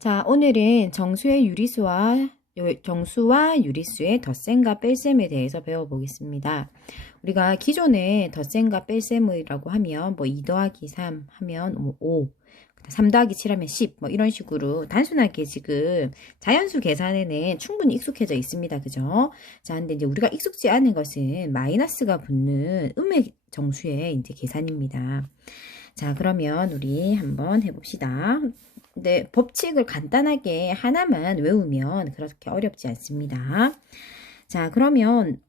자, 오늘은 정수와 유리수의 덧셈과 뺄셈에 대해서 배워보겠습니다. 우리가 기존에 덧셈과 뺄셈이라고 하면 2 더하기 3 하면 5, 3 더하기 7 하면 10, 이런 식으로 단순하게 지금 자연수 계산에는 충분히 익숙해져 있습니다. 그죠? 자, 근데 이제 우리가 익숙지 않은 것은 마이너스가 붙는 음의 정수의 이제 계산입니다. 자, 그러면 우리 한번 해봅시다. 근데 법칙을 간단하게 하나만 외우면 그렇게 어렵지 않습니다. 자, 그러면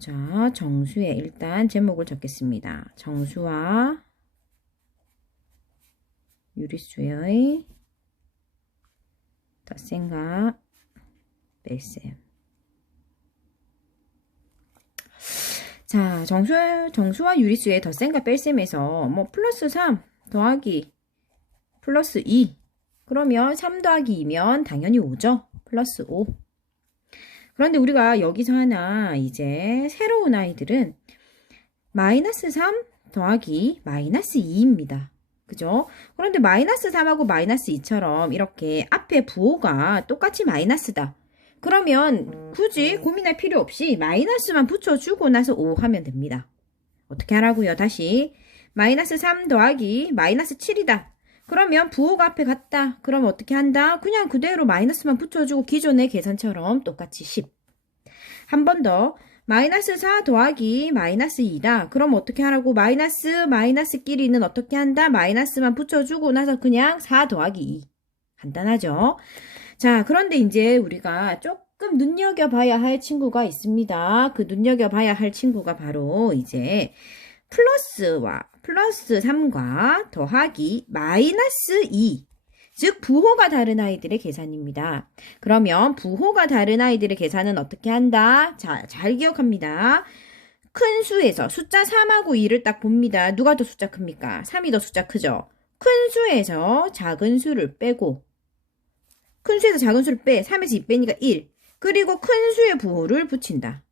자, 정수에 일단 제목을 적겠습니다. 정수와 유리수의 덧셈과 뺄셈. 자, 정수와 유리수의 덧셈과 뺄셈에서 플러스 3 더하기 플러스 2. 그러면 3 더하기 2면 당연히 5죠. 플러스 5. 그런데 우리가 여기서 하나 이제 새로운 아이들은 마이너스 3 더하기 마이너스 2입니다. 그죠? 그런데 마이너스 3하고 마이너스 2처럼 이렇게 앞에 부호가 똑같이 마이너스다. 그러면 굳이 고민할 필요 없이 마이너스만 붙여주고 나서 5 하면 됩니다. 어떻게 하라고요? 다시 마이너스 3 더하기 마이너스 7이다. 그러면 부호가 앞에 같다. 그럼 어떻게 한다? 그냥 그대로 마이너스만 붙여주고 기존의 계산처럼 똑같이 10. 한 번 더. 마이너스 4 더하기 마이너스 2다. 그럼 어떻게 하라고? 마이너스끼리는 어떻게 한다? 마이너스만 붙여주고 나서 그냥 4 더하기 2. 간단하죠? 자, 그런데 이제 우리가 조금 눈여겨봐야 할 친구가 있습니다. 그 눈여겨봐야 할 친구가 바로 이제 플러스 3과 더하기 마이너스 2. 즉 부호가 다른 아이들의 계산입니다. 그러면 부호가 다른 아이들의 계산은 어떻게 한다? 자, 잘 기억합니다. 큰 수에서 숫자 3하고 2를 딱 봅니다. 누가 더 숫자 큽니까? 3이 더 숫자 크죠? 큰 수에서 작은 수를 빼고 큰 수에서 작은 수를 빼 3에서 2 빼니까 1. 그리고 큰 수의 부호를 붙인다.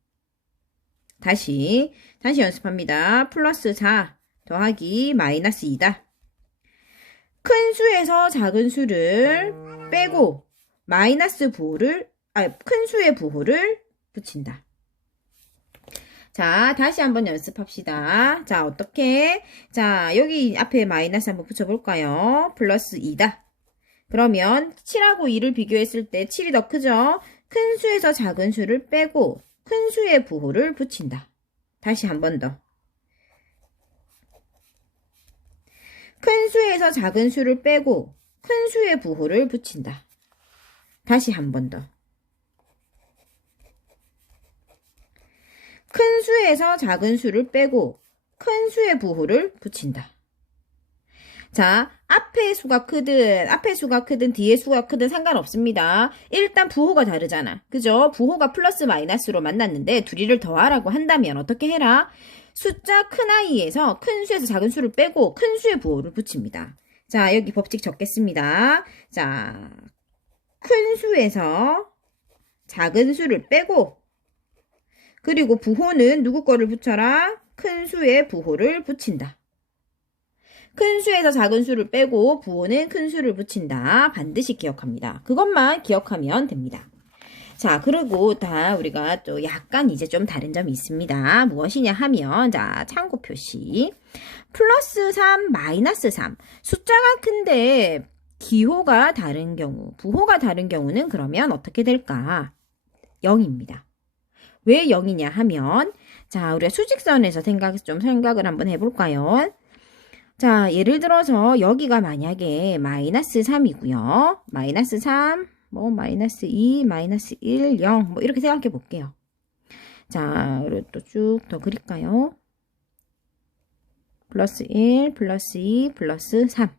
다시 연습합니다. 플러스 4 더하기 마이너스 2다. 큰 수에서 작은 수를 빼고 큰 수의 부호를 붙인다. 자, 다시 한번 연습합시다. 자, 어떻게? 자, 여기 앞에 마이너스 한번 붙여볼까요? 플러스 2다. 그러면 7하고 2를 비교했을 때 7이 더 크죠? 큰 수에서 작은 수를 빼고 큰 수의 부호를 붙인다. 다시 한 번 더. 큰 수에서 작은 수를 빼고 큰 수의 부호를 붙인다. 다시 한 번 더. 큰 수에서 작은 수를 빼고 큰 수의 부호를 붙인다. 자, 앞에 수가 크든 뒤에 수가 크든 상관없습니다. 일단 부호가 다르잖아. 그죠? 부호가 플러스 마이너스로 만났는데 둘이를 더하라고 한다면 어떻게 해라? 숫자 큰 아이에서 큰 수에서 작은 수를 빼고 큰 수의 부호를 붙입니다. 자, 여기 법칙 적겠습니다. 자, 큰 수에서 작은 수를 빼고 그리고 부호는 누구 거를 붙여라? 큰 수의 부호를 붙인다. 큰 수에서 작은 수를 빼고 부호는 큰 수를 붙인다. 반드시 기억합니다. 그것만 기억하면 됩니다. 자, 그리고 우리가 또 약간 이제 좀 다른 점이 있습니다. 무엇이냐 하면, 자, 참고 표시. 플러스 3, 마이너스 3. 숫자가 큰데 기호가 다른 경우, 부호가 다른 경우는 그러면 어떻게 될까? 0입니다. 왜 0이냐 하면, 자, 우리가 수직선에서 생각을 한번 해볼까요? 자, 예를 들어서 여기가 만약에 마이너스 3이고요. 마이너스 3, 마이너스 2, 마이너스 1, 0, 이렇게 생각해 볼게요. 자, 그리고 또 쭉 더 그릴까요? 플러스 1, 플러스 2, 플러스 3.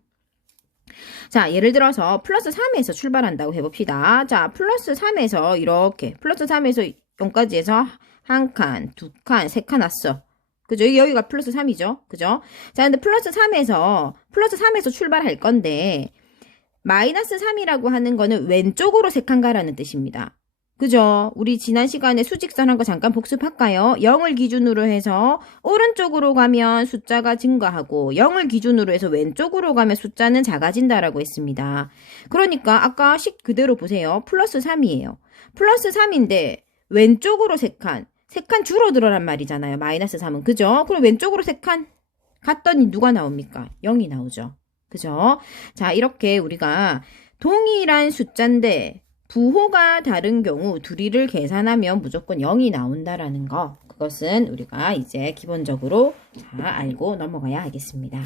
자, 예를 들어서 플러스 3에서 출발한다고 해봅시다. 자, 플러스 3에서 이렇게, 플러스 3에서 0까지 해서 한 칸, 두 칸, 세 칸 왔어. 그죠? 여기가 플러스 3이죠? 그죠? 자, 근데 플러스 3에서 출발할 건데, 마이너스 3이라고 하는 거는 왼쪽으로 세 칸 가라는 뜻입니다. 그죠? 우리 지난 시간에 수직선 한 거 잠깐 복습할까요? 0을 기준으로 해서 오른쪽으로 가면 숫자가 증가하고 0을 기준으로 해서 왼쪽으로 가면 숫자는 작아진다라고 했습니다. 그러니까 아까 식 그대로 보세요. 플러스 3이에요. 플러스 3인데 왼쪽으로 3칸. 3칸 줄어들어란 말이잖아요. 마이너스 3은. 그죠? 그럼 왼쪽으로 3칸 갔더니 누가 나옵니까? 0이 나오죠. 그죠? 자, 이렇게 우리가 동일한 숫자인데 부호가 다른 경우 둘이를 계산하면 무조건 0이 나온다라는 거. 그것은 우리가 이제 기본적으로 알고 넘어가야 하겠습니다.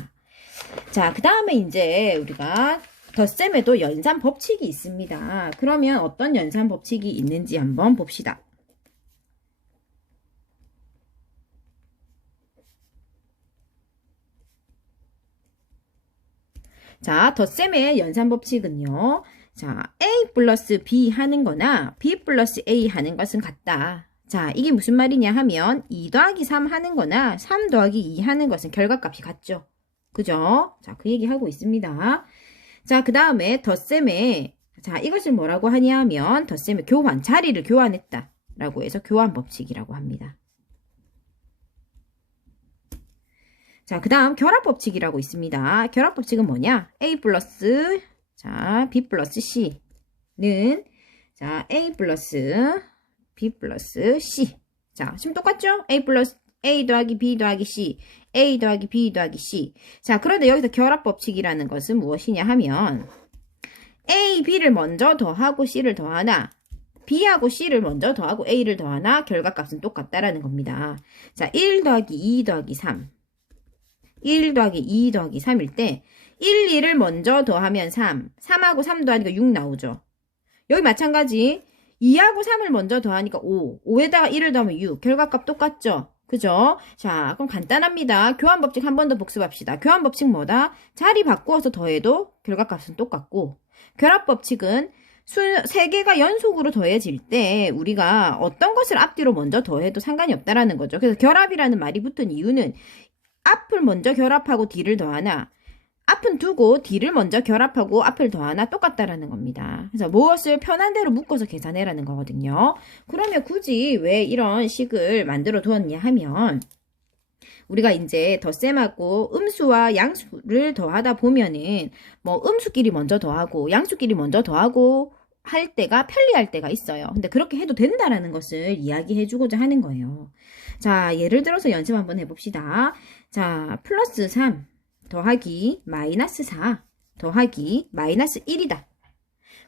자, 그 다음에 이제 우리가 덧셈에도 연산 법칙이 있습니다. 그러면 어떤 연산 법칙이 있는지 한번 봅시다. 자, 덧셈의 연산 법칙은요. 자, A 플러스 B 하는 거나 B 플러스 A 하는 것은 같다. 자, 이게 무슨 말이냐 하면 2 더하기 3 하는 거나 3 더하기 2 하는 것은 결과값이 같죠. 그죠? 자, 그 얘기 하고 있습니다. 자, 그 다음에 덧셈에 자, 이것을 뭐라고 하냐 하면 덧셈의 교환, 자리를 교환했다 라고 해서 교환 법칙이라고 합니다. 자, 그 다음 결합법칙이라고 있습니다. 결합법칙은 뭐냐? A 플러스 자, B 플러스 C는 자, A 플러스 B 플러스 C. 자, 지금 똑같죠? A 플러스 A 더하기 B 더하기 C, A 더하기 B 더하기 C. 자, 그런데 여기서 결합법칙이라는 것은 무엇이냐 하면 A, B를 먼저 더하고 C를 더하나 B하고 C를 먼저 더하고 A를 더하나 결과값은 똑같다라는 겁니다. 자, 1 더하기 2 더하기 3. 1 더하기 2 더하기 3일 때 1, 2를 먼저 더하면 3. 3하고 3 더하니까 6 나오죠. 여기 마찬가지 2하고 3을 먼저 더하니까 5. 5에다가 1을 더하면 6. 결과값 똑같죠? 그죠? 자, 그럼 간단합니다. 교환법칙 한 번 더 복습합시다. 교환법칙 뭐다? 자리 바꾸어서 더해도 결과값은 똑같고 결합법칙은 3개가 연속으로 더해질 때 우리가 어떤 것을 앞뒤로 먼저 더해도 상관이 없다라는 거죠. 그래서 결합이라는 말이 붙은 이유는 앞을 먼저 결합하고 뒤를 더하나 앞은 두고 뒤를 먼저 결합하고 앞을 더하나 똑같다라는 겁니다. 그래서 무엇을 편한 대로 묶어서 계산해라는 거거든요. 그러면 굳이 왜 이런 식을 만들어 두었냐 하면 우리가 이제 덧셈하고 음수와 양수를 더하다 보면은 뭐 음수끼리 먼저 더하고 양수끼리 먼저 더하고 할 때가 편리할 때가 있어요. 근데 그렇게 해도 된다라는 것을 이야기해 주고자 하는 거예요. 자, 예를 들어서 연습 한번 해봅시다. 자, 플러스 3 더하기 마이너스 4 더하기 마이너스 1이다.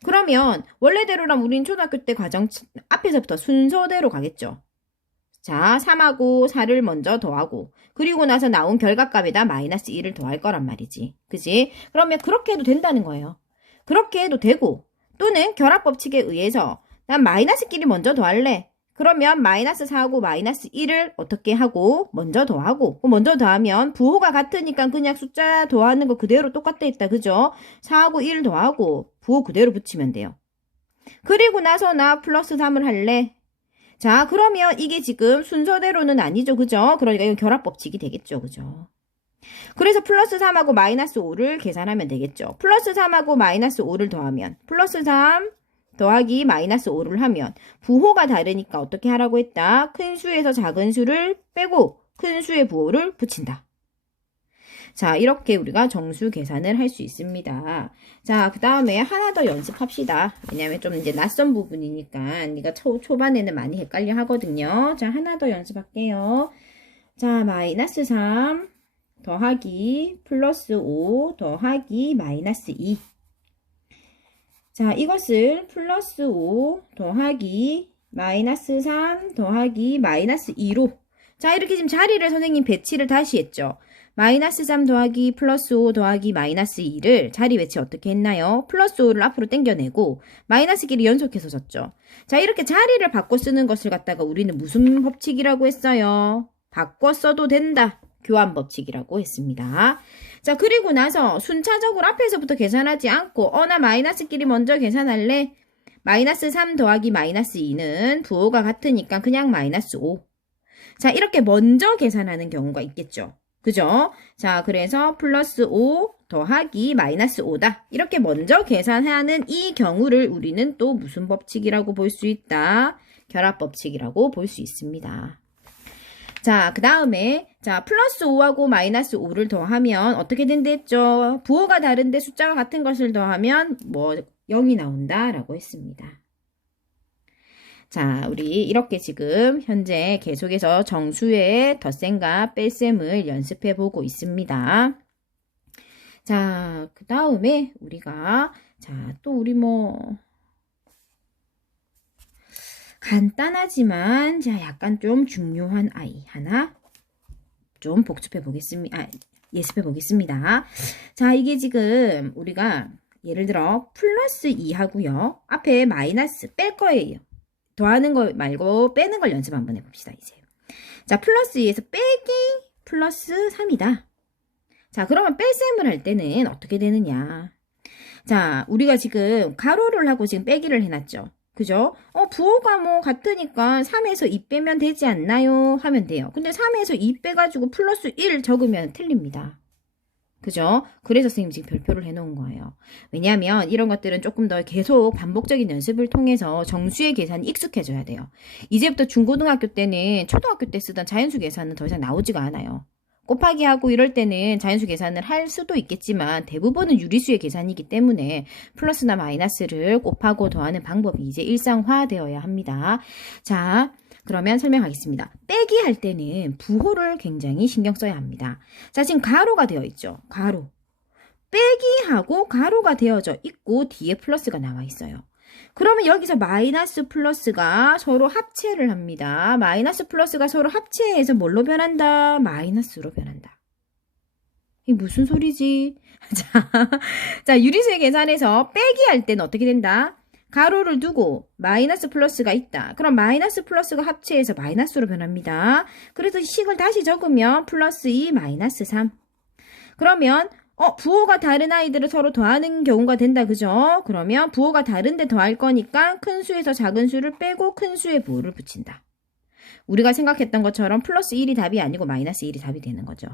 그러면 원래대로라면 우린 초등학교 때 과정 앞에서부터 순서대로 가겠죠. 자, 3하고 4를 먼저 더하고 그리고 나서 나온 결과값에다 마이너스 1을 더할 거란 말이지. 그지? 그러면 그렇게 해도 된다는 거예요. 그렇게 해도 되고 또는 결합법칙에 의해서 난 마이너스끼리 먼저 더할래. 그러면 마이너스 4하고 마이너스 1을 어떻게 하고 먼저 더하고 먼저 더하면 부호가 같으니까 그냥 숫자 더하는 거 그대로 똑같다 했다. 그죠? 4하고 1 더하고 부호 그대로 붙이면 돼요. 그리고 나서 나 플러스 3을 할래. 자, 그러면 이게 지금 순서대로는 아니죠. 그죠? 그러니까 이건 결합법칙이 되겠죠. 그죠? 그래서 플러스 3하고 마이너스 5를 계산하면 되겠죠. 플러스 3하고 마이너스 5를 더하면 플러스 3 더하기 마이너스 5를 하면 부호가 다르니까 어떻게 하라고 했다? 큰 수에서 작은 수를 빼고 큰 수의 부호를 붙인다. 자, 이렇게 우리가 정수 계산을 할 수 있습니다. 자, 그 다음에 하나 더 연습합시다. 왜냐면 좀 이제 낯선 부분이니까 네가 초반에는 많이 헷갈려 하거든요. 자, 하나 더 연습할게요. 자, 마이너스 3 더하기 플러스 5 더하기 마이너스 2. 자, 이것을 플러스 5 더하기 마이너스 3 더하기 마이너스 2로 자, 이렇게 지금 자리를 선생님 배치를 다시 했죠. 마이너스 3 더하기 플러스 5 더하기 마이너스 2를 자리 배치 어떻게 했나요? 플러스 5를 앞으로 당겨내고 마이너스끼리 연속해서 줬죠. 자, 이렇게 자리를 바꿔 쓰는 것을 갖다가 우리는 무슨 법칙이라고 했어요? 바꿔 써도 된다. 교환법칙이라고 했습니다. 자, 그리고 나서 순차적으로 앞에서부터 계산하지 않고 나 마이너스끼리 먼저 계산할래? 마이너스 3 더하기 마이너스 2는 부호가 같으니까 그냥 마이너스 5. 자, 이렇게 먼저 계산하는 경우가 있겠죠. 그죠? 자, 그래서 플러스 5 더하기 마이너스 5다. 이렇게 먼저 계산하는 이 경우를 우리는 또 무슨 법칙이라고 볼 수 있다? 결합법칙이라고 볼 수 있습니다. 자, 그 다음에 자 플러스 5하고 마이너스 5를 더하면 어떻게 된다 했죠? 부호가 다른데 숫자가 같은 것을 더하면 뭐 0이 나온다라고 했습니다. 자, 우리 이렇게 지금 현재 계속해서 정수의 덧셈과 뺄셈을 연습해 보고 있습니다. 자, 그 다음에 우리가 자, 또 우리 뭐 간단하지만 자, 약간 좀 중요한 아이 하나 좀 복습해 보겠습니다. 예습해 보겠습니다. 자, 이게 지금 우리가 예를 들어 플러스 2 하고요. 앞에 마이너스 뺄 거예요. 더하는 거 말고 빼는 걸 연습 한번 해봅시다, 이제. 자, 플러스 2에서 빼기 플러스 3이다. 자, 그러면 뺄셈을 할 때는 어떻게 되느냐. 자, 우리가 지금 가로를 하고 지금 빼기를 해놨죠. 그죠? 부호가 뭐 같으니까 3에서 2 빼면 되지 않나요? 하면 돼요. 근데 3에서 2 빼가지고 플러스 1 적으면 틀립니다. 그죠? 그래서 선생님 지금 별표를 해놓은 거예요. 왜냐하면 이런 것들은 조금 더 계속 반복적인 연습을 통해서 정수의 계산이 익숙해져야 돼요. 이제부터 중고등학교 때는 초등학교 때 쓰던 자연수 계산은 더 이상 나오지가 않아요. 곱하기 하고 이럴 때는 자연수 계산을 할 수도 있겠지만 대부분은 유리수의 계산이기 때문에 플러스나 마이너스를 곱하고 더하는 방법이 이제 일상화되어야 합니다. 자, 그러면 설명하겠습니다. 빼기 할 때는 부호를 굉장히 신경 써야 합니다. 자, 지금 가로가 되어 있죠. 가로. 빼기하고 가로가 되어져 있고 뒤에 플러스가 나와 있어요. 그러면 여기서 마이너스 플러스가 서로 합체를 합니다. 마이너스 플러스가 서로 합체해서 뭘로 변한다? 마이너스로 변한다. 이게 무슨 소리지? 자, 유리수의 계산에서 빼기 할 때는 어떻게 된다? 가로를 두고 마이너스 플러스가 있다. 그럼 마이너스 플러스가 합체해서 마이너스로 변합니다. 그래서 식을 다시 적으면 플러스 2 마이너스 3. 그러면 부호가 다른 아이들을 서로 더하는 경우가 된다. 그죠? 그러면 부호가 다른데 더할 거니까 큰 수에서 작은 수를 빼고 큰 수에 부호를 붙인다. 우리가 생각했던 것처럼 플러스 1이 답이 아니고 마이너스 1이 답이 되는 거죠.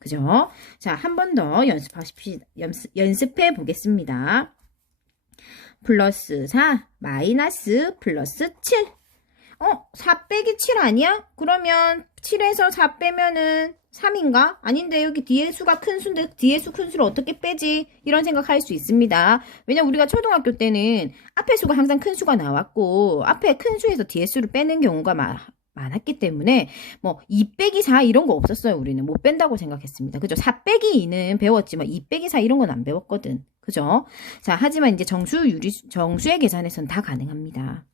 그죠? 자, 한 번 더 연습해 보겠습니다. 플러스 4 마이너스 플러스 7. 4 빼기 7 아니야? 그러면 7에서 4 빼면은 3인가? 아닌데 여기 뒤에 수가 큰 수인데 뒤에 수 큰 수를 어떻게 빼지? 이런 생각할 수 있습니다. 왜냐면 우리가 초등학교 때는 앞에 수가 항상 큰 수가 나왔고 앞에 큰 수에서 뒤에 수를 빼는 경우가 많았기 때문에 뭐 2 빼기 4 이런 거 없었어요. 우리는 못 뺀다고 생각했습니다. 그죠? 4 빼기 2는 배웠지만 2 빼기 4 이런 건 안 배웠거든. 그죠? 자, 하지만 이제 정수의 계산에서는 다 가능합니다.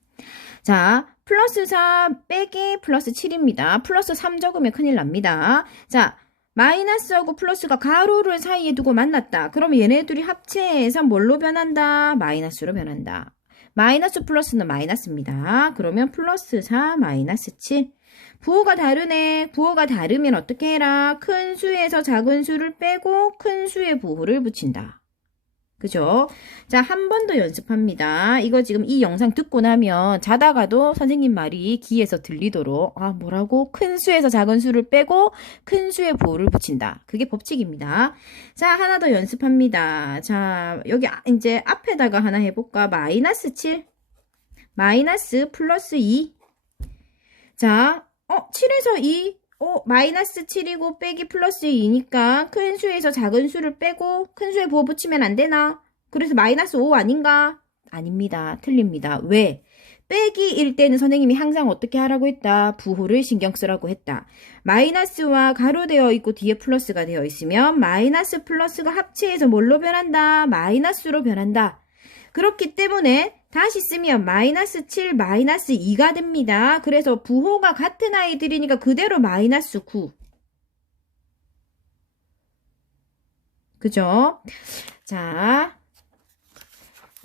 자, 플러스 4 빼기 플러스 7입니다. 플러스 3 적으면 큰일 납니다. 자, 마이너스하고 플러스가 가로를 사이에 두고 만났다. 그러면 얘네들이 합체해서 뭘로 변한다? 마이너스로 변한다. 마이너스 플러스는 마이너스입니다. 그러면 플러스 4 마이너스 7. 부호가 다르네. 부호가 다르면 어떻게 해라? 큰 수에서 작은 수를 빼고 큰 수에 부호를 붙인다. 그죠? 자, 한 번 더 연습합니다. 이거 지금 이 영상 듣고 나면 자다가도 선생님 말이 귀에서 들리도록 뭐라고? 큰 수에서 작은 수를 빼고 큰 수에 부호를 붙인다. 그게 법칙입니다. 자, 하나 더 연습합니다. 자, 여기 이제 앞에다가 하나 해볼까? 마이너스 7 마이너스 플러스 2. 자, 7에서 2 마이너스 7이고 빼기 플러스 2니까 큰 수에서 작은 수를 빼고 큰 수에 부호 붙이면 안 되나? 그래서 마이너스 5 아닌가? 아닙니다. 틀립니다. 왜? 빼기일 때는 선생님이 항상 어떻게 하라고 했다? 부호를 신경 쓰라고 했다. 마이너스와 가로되어 있고 뒤에 플러스가 되어 있으면 마이너스 플러스가 합체해서 뭘로 변한다? 마이너스로 변한다. 그렇기 때문에 다시 쓰면 마이너스 7 마이너스 2가 됩니다. 그래서 부호가 같은 아이들이니까 그대로 마이너스 9. 그죠? 자,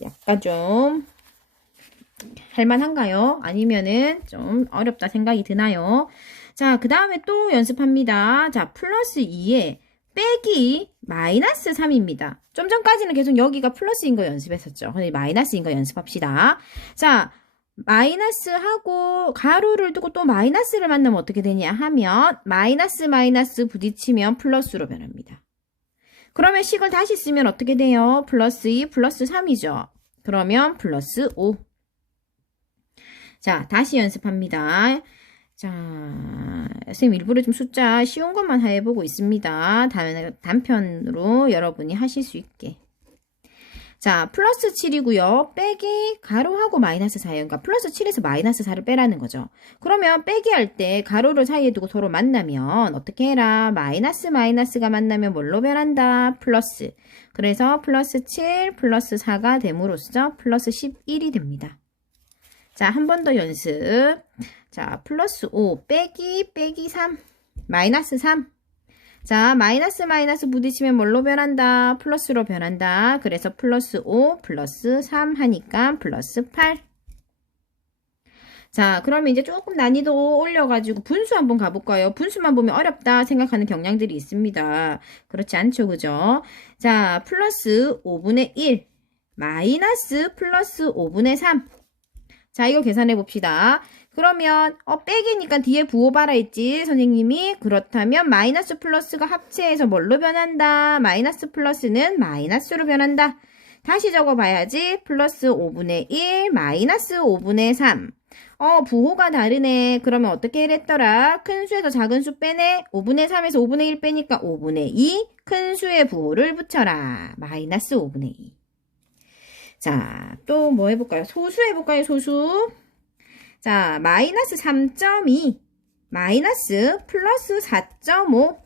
약간 좀 할만한가요? 아니면은 좀 어렵다 생각이 드나요? 자, 그 다음에 또 연습합니다. 자, 플러스 2에 빼기 마이너스 3입니다. 좀 전까지는 계속 여기가 플러스인 거 연습했었죠. 근데 마이너스인 거 연습합시다. 자, 마이너스하고 가로를 두고 또 마이너스를 만나면 어떻게 되냐 하면 마이너스 부딪히면 플러스로 변합니다. 그러면 식을 다시 쓰면 어떻게 돼요? 플러스 2 플러스 3이죠. 그러면 플러스 5. 자, 다시 연습합니다. 자, 선생님 일부러 좀 숫자 쉬운 것만 해보고 있습니다. 단편으로 여러분이 하실 수 있게. 자, 플러스 7이고요. 빼기 가로하고 마이너스 4예요. 그러니까 플러스 7에서 마이너스 4를 빼라는 거죠. 그러면 빼기 할 때 가로를 사이에 두고 서로 만나면 어떻게 해라? 마이너스가 만나면 뭘로 변한다? 플러스. 그래서 플러스 7 플러스 4가 됨으로써 플러스 11이 됩니다. 자, 한 번 더 연습. 자, 플러스 5 빼기 3 마이너스 3. 자, 마이너스 부딪히면 뭘로 변한다? 플러스로 변한다. 그래서 플러스 5 플러스 3 하니까 플러스 8. 자, 그러면 이제 조금 난이도 올려가지고 분수 한번 가볼까요? 분수만 보면 어렵다 생각하는 경향들이 있습니다. 그렇지 않죠, 그죠? 자, 플러스 5분의 1 마이너스 플러스 5분의 3. 자, 이거 계산해 봅시다. 그러면 빼기니까 뒤에 부호 봐라 했지 선생님이. 그렇다면 마이너스 플러스가 합체해서 뭘로 변한다? 마이너스 플러스는 마이너스로 변한다. 다시 적어봐야지. 플러스 5분의 1 마이너스 5분의 3. 부호가 다르네. 그러면 어떻게 했더라? 큰 수에서 작은 수 빼네. 5분의 3에서 5분의 1 빼니까 5분의 2. 큰 수의 부호를 붙여라. 마이너스 5분의 2. 자, 또 뭐 해볼까요? 소수 해볼까요? 소수. 자, 마이너스 3.2 마이너스 플러스 4.5.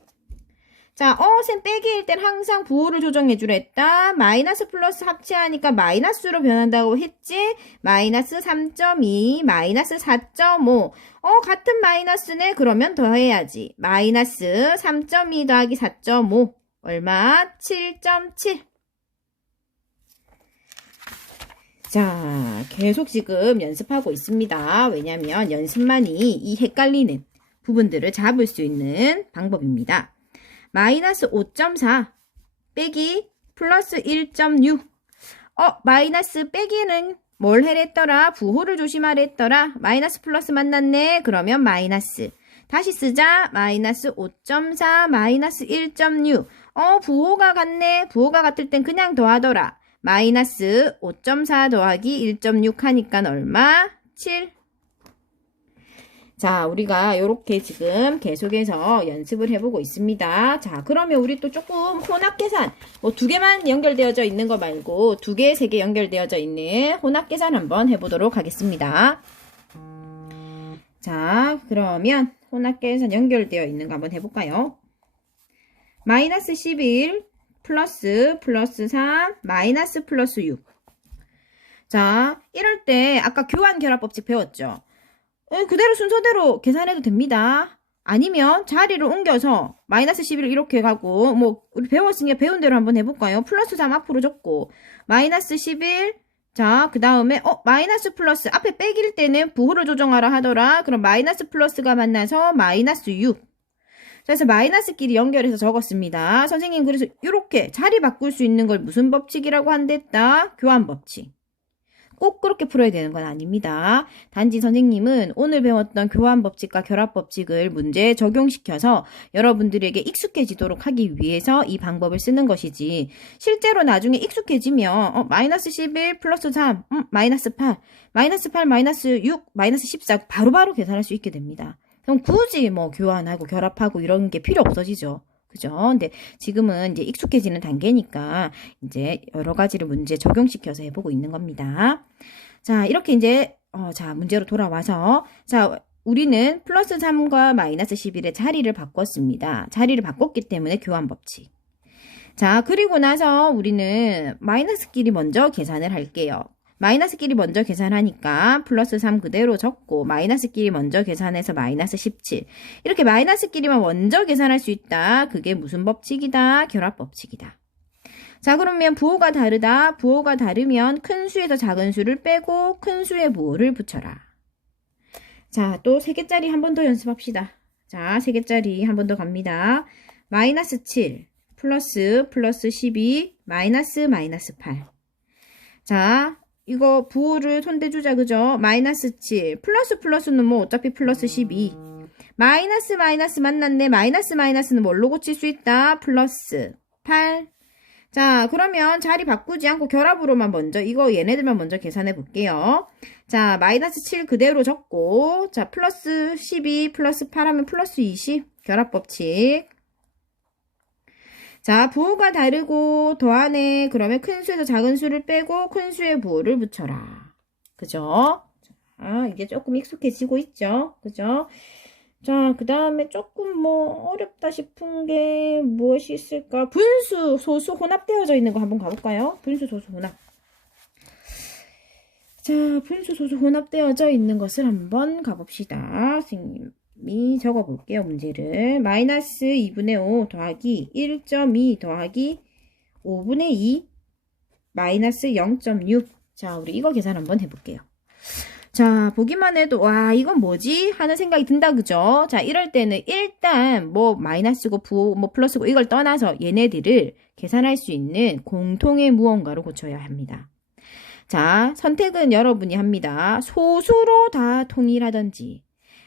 자, 쌤 빼기일 땐 항상 부호를 조정해 주라 했다. 마이너스 플러스 합체하니까 마이너스로 변한다고 했지. 마이너스 3.2 마이너스 4.5. 같은 마이너스네. 그러면 더해야지. 마이너스 3.2 더하기 4.5 얼마? 7.7. 자, 계속 지금 연습하고 있습니다. 왜냐면 연습만이 이 헷갈리는 부분들을 잡을 수 있는 방법입니다. 마이너스 5.4 빼기 플러스 1.6. 마이너스 빼기는 뭘 해랬더라? 부호를 조심하랬더라. 마이너스 플러스 만났네. 그러면 마이너스. 다시 쓰자. 마이너스 5.4 마이너스 1.6. 부호가 같네. 부호가 같을 땐 그냥 더하더라. 마이너스 5.4 더하기 1.6 하니까 얼마? 7. 자, 우리가 이렇게 지금 계속해서 연습을 해보고 있습니다. 자, 그러면 우리 또 조금 혼합계산, 뭐 2개만 연결되어져 있는 거 말고 2개, 3개 연결되어져 있는 혼합계산 한번 해보도록 하겠습니다. 자, 그러면 혼합계산 연결되어 있는 거 한번 해볼까요? 마이너스 11 플러스 3 마이너스 플러스 6. 자, 이럴 때 아까 교환 결합 법칙 배웠죠? 그대로 순서대로 계산해도 됩니다. 아니면 자리를 옮겨서 마이너스 11을 이렇게 가고, 뭐 우리 배웠으니까 배운 대로 한번 해볼까요? 플러스 3 앞으로 적고 마이너스 11. 자, 그 다음에 마이너스 플러스 앞에 빼길 때는 부호를 조정하라 하더라. 그럼 마이너스 플러스가 만나서 마이너스 6. 그래서 마이너스끼리 연결해서 적었습니다. 선생님 그래서 이렇게 자리 바꿀 수 있는 걸 무슨 법칙이라고 한댔다? 교환 법칙. 꼭 그렇게 풀어야 되는 건 아닙니다. 단지 선생님은 오늘 배웠던 교환 법칙과 결합 법칙을 문제에 적용시켜서 여러분들에게 익숙해지도록 하기 위해서 이 방법을 쓰는 것이지, 실제로 나중에 익숙해지면 마이너스 11 플러스 3 마이너스 8 마이너스 8 마이너스 6 마이너스 14 바로바로 계산할 수 있게 됩니다. 그럼 굳이 뭐 교환하고 결합하고 이런 게 필요 없어지죠. 그죠? 근데 지금은 이제 익숙해지는 단계니까 이제 여러 가지를 문제 적용시켜서 해보고 있는 겁니다. 자, 이렇게 이제, 자, 문제로 돌아와서, 자, 우리는 플러스 3과 마이너스 11의 자리를 바꿨습니다. 자리를 바꿨기 때문에 교환 법칙. 자, 그리고 나서 우리는 마이너스끼리 먼저 계산을 할게요. 마이너스끼리 먼저 계산하니까 플러스 3 그대로 적고, 마이너스끼리 먼저 계산해서 마이너스 17. 이렇게 마이너스끼리만 먼저 계산할 수 있다. 그게 무슨 법칙이다? 결합 법칙이다. 자, 그러면 부호가 다르다. 부호가 다르면 큰 수에서 작은 수를 빼고 큰 수의 부호를 붙여라. 자, 또 3개짜리 한 번 더 연습합시다. 자, 3개짜리 한 번 더 갑니다. 마이너스 7 플러스 12 마이너스 8. 자, 이거 부호를 손대주자. 그죠? 마이너스 7 플러스는 뭐 어차피 플러스 12. 마이너스 만났네. 마이너스는 뭘로 고칠 수 있다? 플러스 8 자, 그러면 자리 바꾸지 않고 결합으로만 먼저, 이거 얘네들만 먼저 계산해 볼게요. 자, 마이너스 7 그대로 적고, 자, 플러스 12 플러스 8 하면 플러스 20. 결합법칙. 자, 부호가 다르고 더하네. 그러면 큰 수에서 작은 수를 빼고 큰 수의 부호를 붙여라. 그죠? 자, 이제 조금 익숙해지고 있죠? 그죠? 자, 그 다음에 조금 뭐 어렵다 싶은 게 무엇이 있을까? 분수, 소수 혼합되어져 있는 거 한번 가볼까요? 분수, 소수 혼합. 자, 분수, 소수 혼합되어져 있는 것을 한번 가봅시다. 선생님이 적어볼게요, 문제를. 마이너스 2분의 5 더하기 1.2 더하기 5분의 2 마이너스 0.6. 자, 우리 이거 계산 한번 해볼게요. 자, 보기만 해도, 와, 이건 뭐지? 하는 생각이 든다, 그죠? 자, 이럴 때는 일단, 뭐, 마이너스고, 부호, 뭐, 플러스고, 이걸 떠나서 얘네들을 계산할 수 있는 공통의 무언가로 고쳐야 합니다. 자, 선택은 여러분이 합니다. 소수로 다 통일하든지,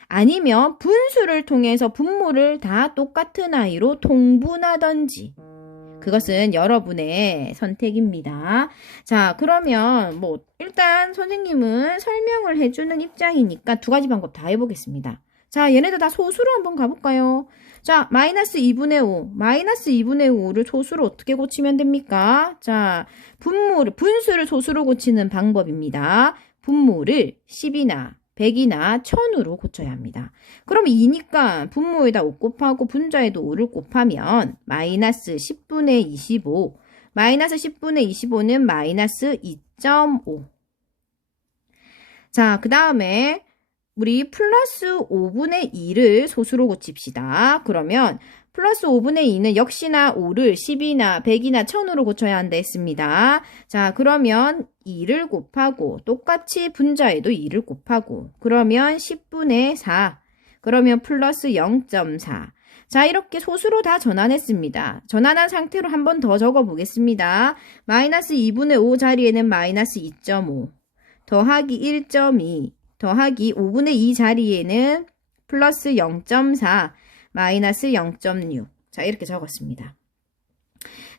아니면 분수를 통해서 분모를 다 똑같은 아이로 통분하든지, 그것은 여러분의 선택입니다. 자, 그러면 뭐 일단 선생님은 설명을 해주는 입장이니까 두 가지 방법 다 해보겠습니다. 자, 얘네들 다 소수로 한번 가볼까요? 자, 마이너스 2분의 5. 마이너스 2분의 5를 소수로 어떻게 고치면 됩니까? 자, 분수를 소수로 고치는 방법입니다. 분모를 10이나 100이나 1000으로 고쳐야 합니다. 그럼 2니까 분모에다 5 곱하고 분자에도 5를 곱하면 마이너스 10분의 25. 마이너스 10분의 25는 마이너스 2.5. 자, 그 다음에 우리 플러스 5분의 2를 소수로 고칩시다. 그러면 플러스 5분의 2는 역시나 5를 10이나 100이나 1000으로 고쳐야 한다 했습니다. 자, 그러면 2를 곱하고 똑같이 분자에도 2를 곱하고 그러면 10분의 4. 그러면 플러스 0.4. 자, 이렇게 소수로 다 전환했습니다. 전환한 상태로 한 번 더 적어보겠습니다. 마이너스 2분의 5 자리에는 마이너스 2.5 더하기 1.2 더하기 5분의 2 자리에는 플러스 0.4 마이너스 0.6. 자, 이렇게 적었습니다.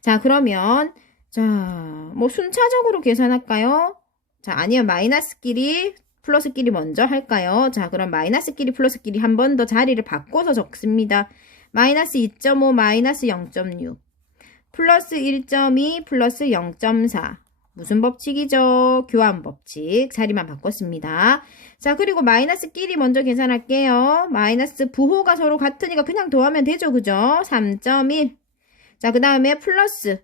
자, 그러면 자, 뭐 순차적으로 계산할까요? 자, 아니면 마이너스끼리 플러스끼리 먼저 할까요? 자, 그럼 마이너스끼리 플러스끼리 한 번 더 자리를 바꿔서 적습니다. 마이너스 2.5 마이너스 0.6 플러스 1.2 플러스 0.4. 무슨 법칙이죠? 교환 법칙. 자리만 바꿨습니다. 자, 그리고 마이너스끼리 먼저 계산할게요. 마이너스 부호가 서로 같으니까 그냥 더하면 되죠. 그죠? 3.1. 자, 그 다음에 플러스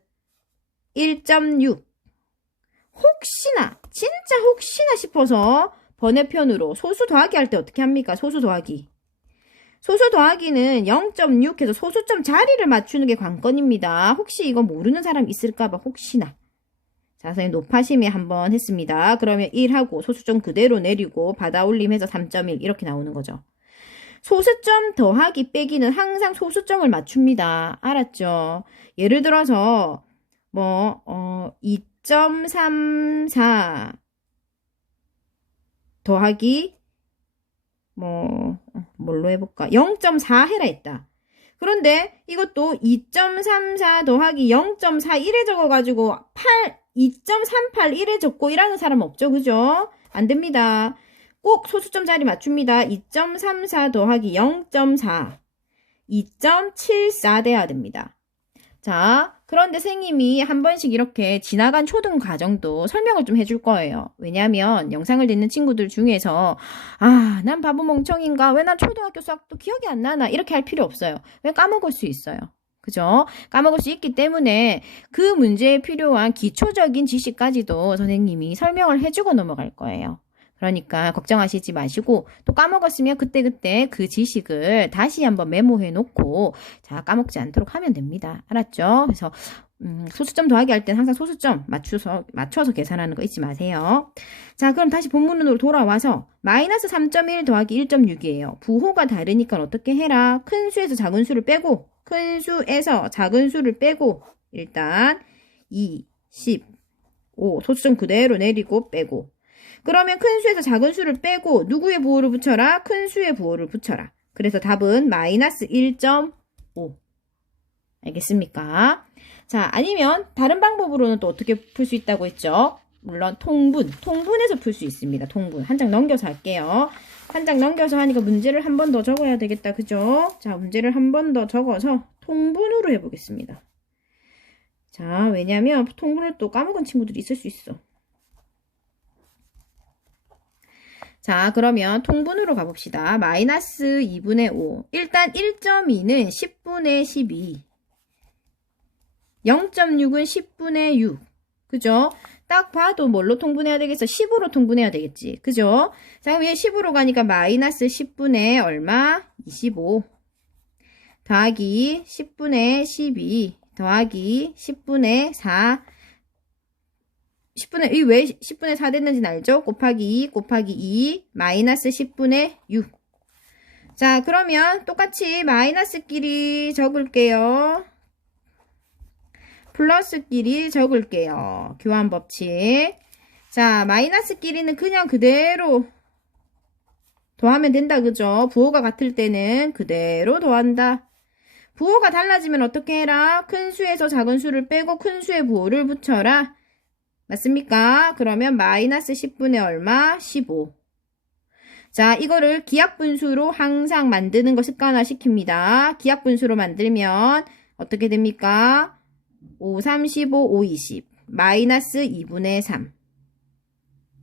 1.6. 혹시나, 진짜 혹시나 싶어서 번외편으로 소수 더하기 할 때 어떻게 합니까? 소수 더하기. 소수 더하기는 0.6 해서 소수점 자리를 맞추는 게 관건입니다. 혹시 이거 모르는 사람 있을까봐 혹시나. 자, 선생님 높아심에 한번 했습니다. 그러면 1하고 소수점 그대로 내리고 받아올림해서 3.1 이렇게 나오는 거죠. 소수점 더하기 빼기는 항상 소수점을 맞춥니다. 알았죠? 예를 들어서 뭐 2.34 더하기 뭘로 해볼까? 0.4 해라 했다. 그런데 이것도 2.34 더하기 0.41에 적어가지고 2.381에 적고 이라는 사람 없죠. 그죠? 안 됩니다. 꼭 소수점 자리 맞춥니다. 2.34 더하기 0.4 2.74 돼야 됩니다. 자, 그런데 선생님이 한 번씩 이렇게 지나간 초등 과정도 설명을 좀 해줄 거예요. 왜냐하면 영상을 듣는 친구들 중에서 난 바보 멍청인가? 왜 난 초등학교 수학도 기억이 안 나나? 이렇게 할 필요 없어요. 왜 까먹을 수 있어요. 그죠? 까먹을 수 있기 때문에 그 문제에 필요한 기초적인 지식까지도 선생님이 설명을 해주고 넘어갈 거예요. 그러니까 걱정하시지 마시고 또 까먹었으면 그때그때 그 지식을 다시 한번 메모해 놓고 자, 까먹지 않도록 하면 됩니다. 알았죠? 그래서 소수점 더하기 할 때는 항상 소수점 맞춰서 계산하는 거 잊지 마세요. 자, 그럼 다시 본문으로 돌아와서 마이너스 3.1 더하기 1.6이에요. 부호가 다르니까 어떻게 해라? 큰 수에서 작은 수를 빼고 큰 수에서 작은 수를 빼고 일단 2, 10, 5 소수점 그대로 내리고 빼고 그러면 큰 수에서 작은 수를 빼고 누구의 부호를 붙여라? 큰 수의 부호를 붙여라. 그래서 답은 마이너스 1.5. 알겠습니까? 자, 아니면 다른 방법으로는 또 어떻게 풀 수 있다고 했죠? 물론 통분해서 풀 수 있습니다. 통분. 한 장 넘겨서 할게요. 한 장 넘겨서 하니까 문제를 한 번 더 적어야 되겠다. 그죠? 자, 문제를 한 번 더 적어서 통분으로 해보겠습니다. 자, 왜냐면 통분을 또 까먹은 친구들이 있을 수 있어. 자, 그러면 통분으로 가봅시다. 마이너스 2분의 5. 일단 1.2는 10분의 12. 0.6은 10분의 6. 그죠? 딱 봐도 뭘로 통분해야 되겠어? 10으로 통분해야 되겠지. 그죠? 자, 위에 10으로 가니까 마이너스 10분의 얼마? 25. 더하기 10분의 12. 더하기 10분의 4. 10분의, 이 왜 10분의 4 됐는지는 알죠? 곱하기 2, 곱하기 2, 마이너스 10분의 6. 자, 그러면 똑같이 마이너스끼리 적을게요. 플러스끼리 적을게요. 교환 법칙. 자, 마이너스끼리는 그냥 그대로 더하면 된다. 그죠? 부호가 같을 때는 그대로 더한다. 부호가 달라지면 어떻게 해라? 큰 수에서 작은 수를 빼고 큰 수의 부호를 붙여라. 맞습니까? 그러면 마이너스 10분의 얼마? 15. 자, 이거를 기하분수로 항상 만드는 거 습관화 시킵니다. 기하분수로 만들면 어떻게 됩니까? 5, 35, 5, 20. 마이너스 2분의 3.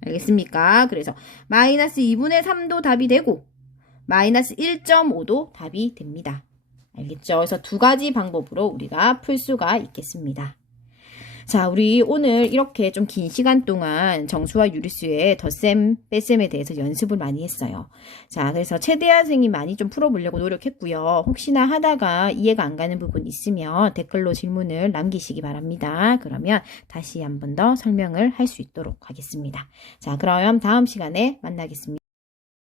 알겠습니까? 그래서 마이너스 2분의 3도 답이 되고 마이너스 1.5도 답이 됩니다. 알겠죠? 그래서 두 가지 방법으로 우리가 풀 수가 있겠습니다. 자, 우리 오늘 이렇게 좀 긴 시간 동안 정수와 유리수의 덧셈, 뺄셈에 대해서 연습을 많이 했어요. 자, 그래서 최대한 선생님이 많이 좀 풀어보려고 노력했고요. 혹시나 하다가 이해가 안 가는 부분 있으면 댓글로 질문을 남기시기 바랍니다. 그러면 다시 한 번 더 설명을 할 수 있도록 하겠습니다. 자, 그럼 다음 시간에 만나겠습니다.